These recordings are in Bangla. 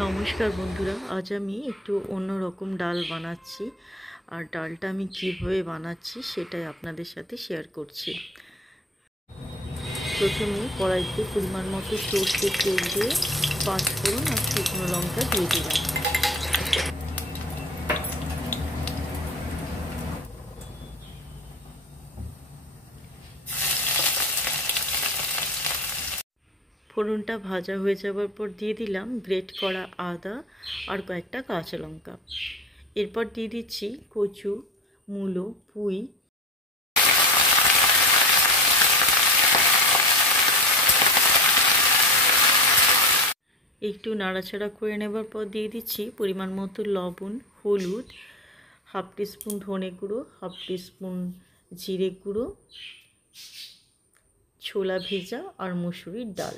নমস্কার বন্ধুরা, আজ আমি একটু অন্যরকম ডাল বানাচ্ছি। আর ডালটা আমি কিভাবে বানাচ্ছি সেটাই আপনাদের সাথে শেয়ার করছি। প্রথমে কড়াইতে পরিমাণ মতো সর্ষের তেল দিয়ে 5 ফোড়ন আর শুকনো লঙ্কা দিয়ে দিলাম। ফোড়নটা ভাজা হয়ে যাওয়ার পর দিয়ে দিলাম গ্রেট করা আদা আর কয়েকটা কাঁচা লঙ্কা। এরপর দিয়ে দিচ্ছি কচু, মূলো, পুঁই। একটু নাড়াচাড়া করে নেবার পর দিয়ে দিচ্ছি পরিমাণ মতো লবণ, হলুদ, হাফ টিস্পুন ধনে গুঁড়ো, হাফ টিস্পুন জিরে গুঁড়ো, ছোলা ভেজা আর মসুরির ডাল।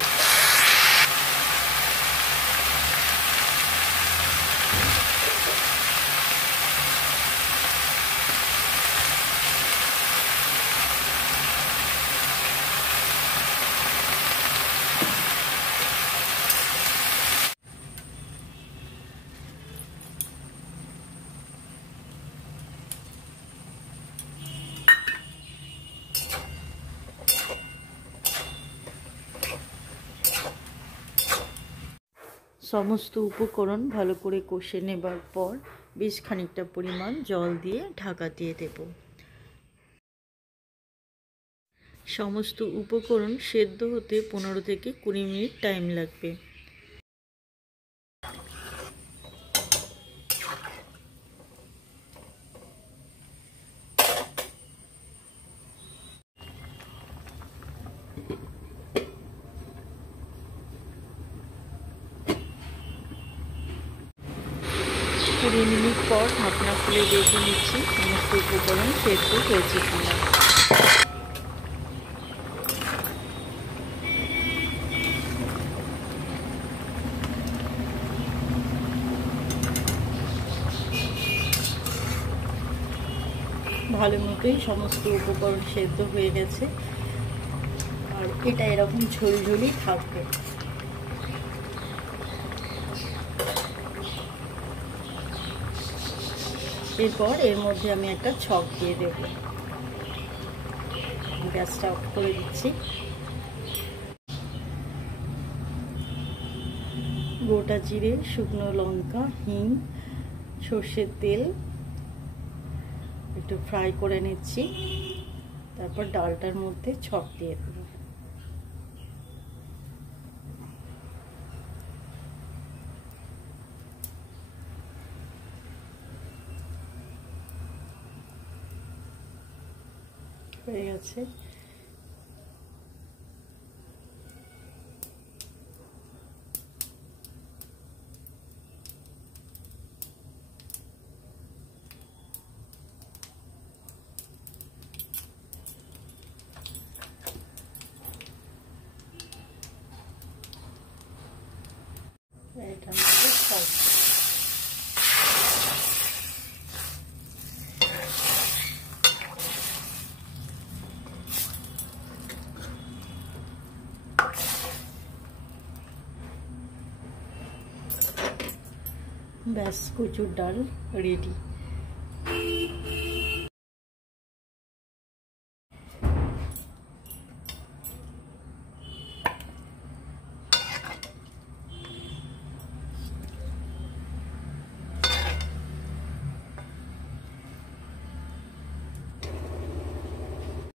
সমস্ত উপকরণ ভালো করে কষে নেবার পর বেশ খানিকটা পরিমাণ জল দিয়ে ঢাকা দিয়ে দেব। সমস্ত উপকরণ সেদ্ধ হতে 15 থেকে 20 মিনিট টাইম লাগবে। কুড়ি মিনিট পর ঢাকনা খুলে দেখে নিচ্ছি সমস্ত উপকরণ সেদ্ধ হয়েছে কিনা। ভালো মতোই সমস্ত উপকরণ সেদ্ধ হয়ে গেছে আর এটা এরকম ঝোলঝোলই থাকবে। এরপর এর মধ্যে আমি একটা ছক দিয়ে দেব। গ্যাসটা অফ করে দিচ্ছি। গোটা জিরে, শুকনো লঙ্কা, হিং, সর্ষের তেল একটু ফ্রাই করে নিচ্ছি। তারপর ডালটার মধ্যে ছক দিয়ে দেব। হয়ে গেছে। এটা মধ্যে ছক ব্যাস, কচুর ডাল রেডি।